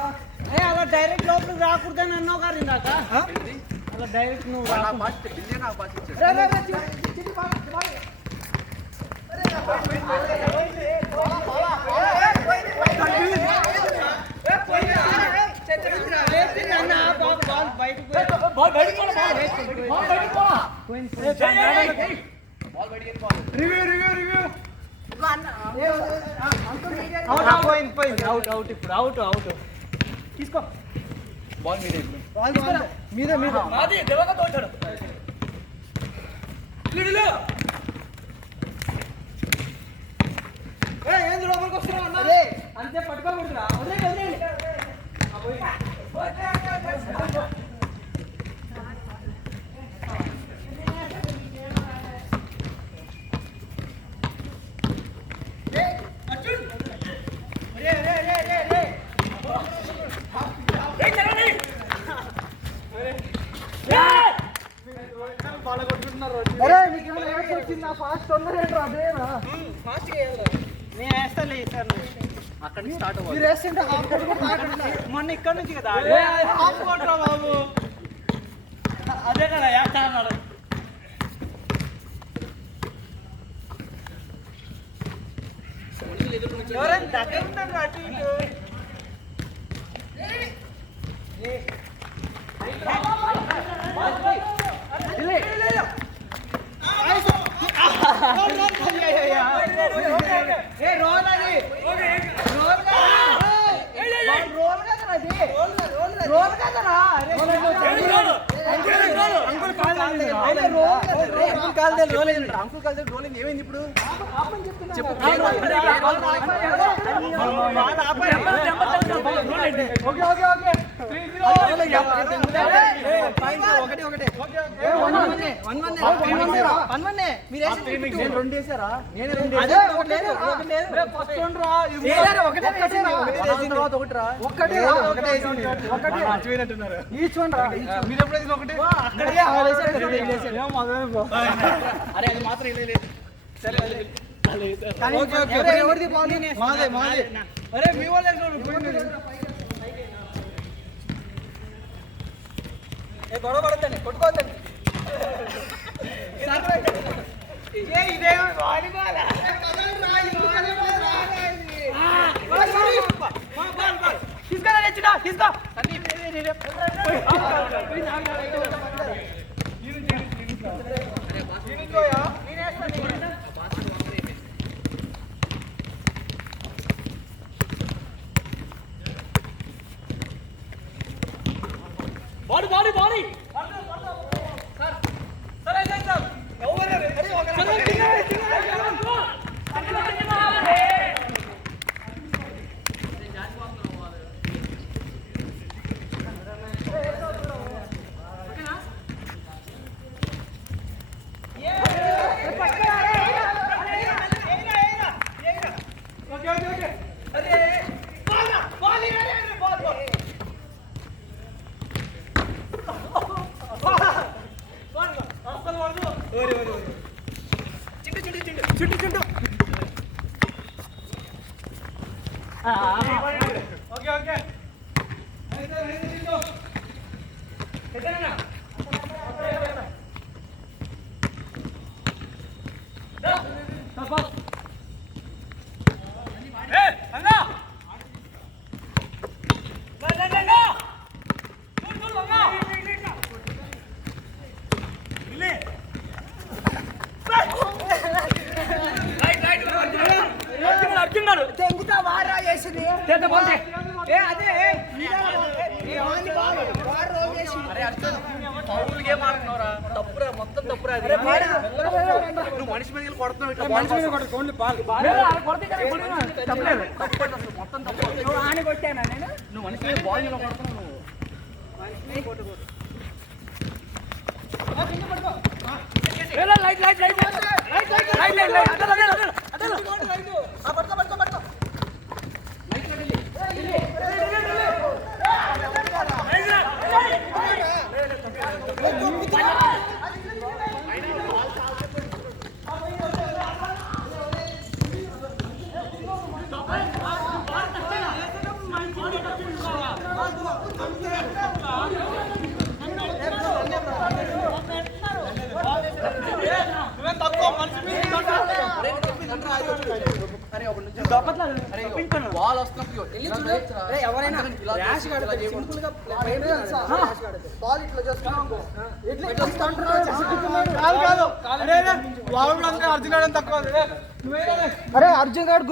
అలా డైరెక్ట్ లోపలికి రాకూడదని అన్నావు గారు ఇందాక. అలా డైరెక్ట్ నువ్వు ఇప్పుడు అవుట్ తీసుకో. బాల్ మీద మీద మీద ఏంది లోపలికి వస్తున్నావు అన్నా? అంతే పట్టుకోకూడదురా. మొన్న ఇక్కడ నుంచి కదా బాబు. అదే కదా వేస్తా అన్నాడు. ఎవరైనా దగ్గర ఉంటారు అటు ఇటు. ఏమైంది ఇప్పుడు రెండు వేసారా? అరే అది మాత్రం అరే మీ వాళ్ళు గొడవ పడతాను కొట్టుకోవద్దండి. ఇదేమో వాలీబాల్ తీసుకురా తెచ్చినా తీసుకో. బాడీ బాడీ బాడీ మనిషి మీద కొడుతున్నావు నువ్వు మనిషి మీద బాల్ మీద కొడుతున్నావు. బాల్ వస్తున్నప్పుడు ఎవరైనా ర్యాష్ ఆడతారు సింపుల్ గా బాల్ ఇట్లా చేస్తున్నాం కాదు అర్జున్ గాడు తక్కువ అరే అర్జున్ గారు